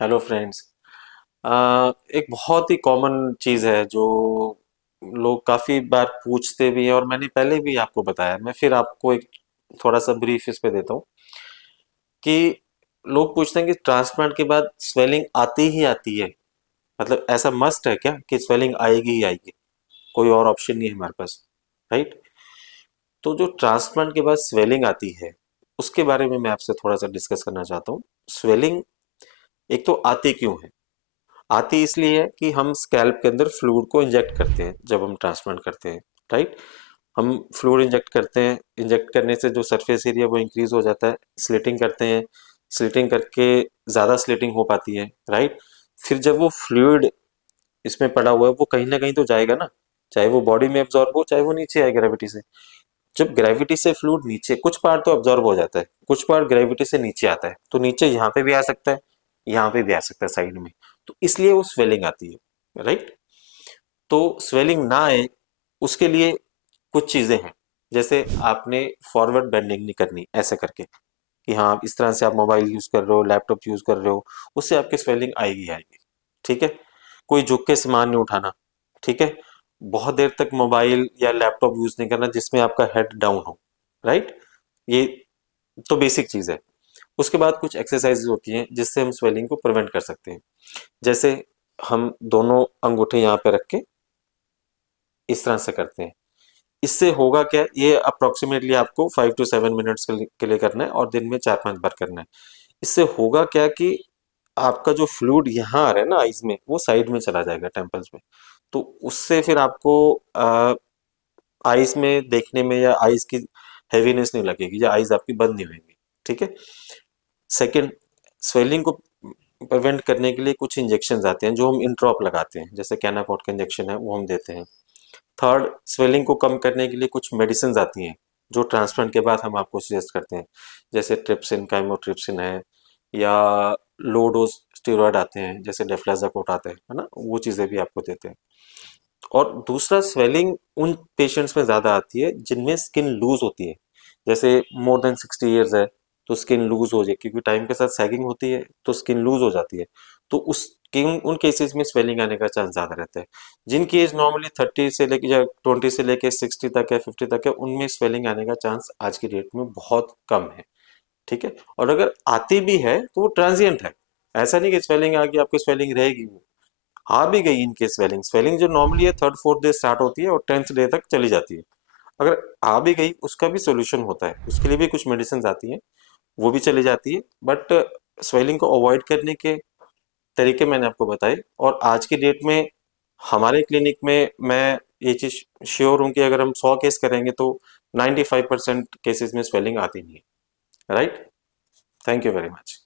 Hello friends. एक बहुत ही common चीज़ है जो लोग काफ़ी बार पूछते भी हैं और मैंने पहले भी आपको बताया। मैं फिर आपको एक थोड़ा सा ब्रीफ इस पे देता हूँ कि लोग पूछते हैं कि ट्रांसप्लांट के बाद स्वेलिंग आती ही आती है, मतलब ऐसा मस्ट है क्या कि स्वेलिंग आएगी ही आएगी, कोई और ऑप्शन नहीं है हमारे पास, राइट? तो जो ट्रांसप्लांट के बाद स्वेलिंग आती है उसके बारे में मैं आपसे थोड़ा सा डिस्कस करना चाहता हूँ। स्वेलिंग एक तो आती क्यों है? आती इसलिए है कि हम स्कैल्प के अंदर फ्लूइड को इंजेक्ट करते हैं जब हम ट्रांसप्लांट करते हैं, राइट? हम फ्लूइड इंजेक्ट करते हैं, इंजेक्ट करने से जो सरफेस एरिया वो इंक्रीज हो जाता है, स्लिटिंग करते हैं, स्लिटिंग करके ज़्यादा स्लिटिंग हो पाती है, राइट? फिर जब वो फ्लूइड इसमें पड़ा हुआ है वो कहीं ना कहीं तो जाएगा ना, चाहे वो बॉडी में एब्जॉर्ब हो चाहे वो नीचे आए ग्रेविटी से। जब ग्रेविटी से फ्लूइड नीचे, कुछ पार्ट तो अब्जॉर्ब हो जाता है, कुछ पार्ट ग्रेविटी से नीचे आता है, तो नीचे यहाँ पे भी आ सकता है, यहाँ पे भी आ सकता है साइड में, तो इसलिए वो स्वेलिंग आती है, राइट? तो स्वेलिंग ना आए उसके लिए कुछ चीजें हैं। जैसे आपने फॉरवर्ड बेंडिंग नहीं करनी ऐसे करके कि हाँ इस तरह से आप मोबाइल यूज कर रहे हो, लैपटॉप यूज कर रहे हो, उससे आपकी स्वेलिंग आएगी आएगी, ठीक है? कोई झुक के सामान नहीं उठाना, ठीक है? बहुत देर तक मोबाइल या लैपटॉप यूज नहीं करना जिसमें आपका हेड डाउन हो, राइट? ये तो बेसिक चीज है। उसके बाद कुछ एक्सरसाइजेज होती हैं जिससे हम स्वेलिंग को प्रिवेंट कर सकते हैं। जैसे हम दोनों अंगूठे यहाँ पे रख के इस तरह से करते हैं। इससे होगा क्या, ये अप्रोक्सीमेटली आपको 5 to 7 मिनट्स के लिए करना है और दिन में 4-5 बार करना है। इससे होगा क्या कि आपका जो फ्लूइड यहाँ आ रहा है ना आईज में, वो साइड में चला जाएगा टेम्पल्स में। तो उससे फिर आपको आईज में देखने में या आईज की हैवीनेस नहीं लगेगी या आईज आपकी बंद नहीं होंगी, ठीक है? सेकंड, स्वेलिंग को प्रिवेंट करने के लिए कुछ इंजेक्शन आते हैं जो हम इंट्रॉप लगाते हैं, जैसे कैनाकॉट का इंजेक्शन है वो हम देते हैं। थर्ड, स्वेलिंग को कम करने के लिए कुछ मेडिसिन आती हैं जो ट्रांसप्लांट के बाद हम आपको सजेस्ट करते हैं, जैसे ट्रिप्सिन, काइमोट्रिप्सिन या लो डोज स्टेरॉयड आते हैं जैसे डेफ्लाजाकोट आता है ना, वो चीज़ें भी आपको देते हैं। और दूसरा, स्वेलिंग उन पेशेंट्स में ज़्यादा आती है जिनमें स्किन लूज होती है, जैसे मोर देन 60 ईयर्स है तो स्किन लूज हो जाए, क्योंकि टाइम के साथ सैगिंग होती है तो स्किन लूज हो जाती है। तो उन केसेस में स्वेलिंग आने का चांस ज़्यादा रहता है। जिनकी एज नॉर्मली 30 से लेके या 20 से लेके 60 तक है, 50 तक है, उनमें स्वेलिंग आने का चांस आज की डेट में बहुत कम है, ठीक है? और अगर आती भी है तो वो ट्रांजिएंट है, ऐसा नहीं कि स्वेलिंग आ गई आपकी स्वेलिंग रहेगी। वो आ भी गई इनके स्वेलिंग, स्वेलिंग जो नॉर्मली है 3rd 4th डे स्टार्ट होती है और 10th डे तक चली जाती है। अगर आ भी गई उसका भी सोल्यूशन होता है, उसके लिए भी कुछ मेडिसिन आती हैं, वो भी चली जाती है। बट स्वेलिंग को अवॉइड करने के तरीके मैंने आपको बताए। और आज की डेट में हमारे क्लिनिक में मैं ये चीज श्योर हूँ कि अगर हम 100 केस करेंगे तो 95% केसेस में स्वेलिंग आती नहीं है, right? Thank you very much.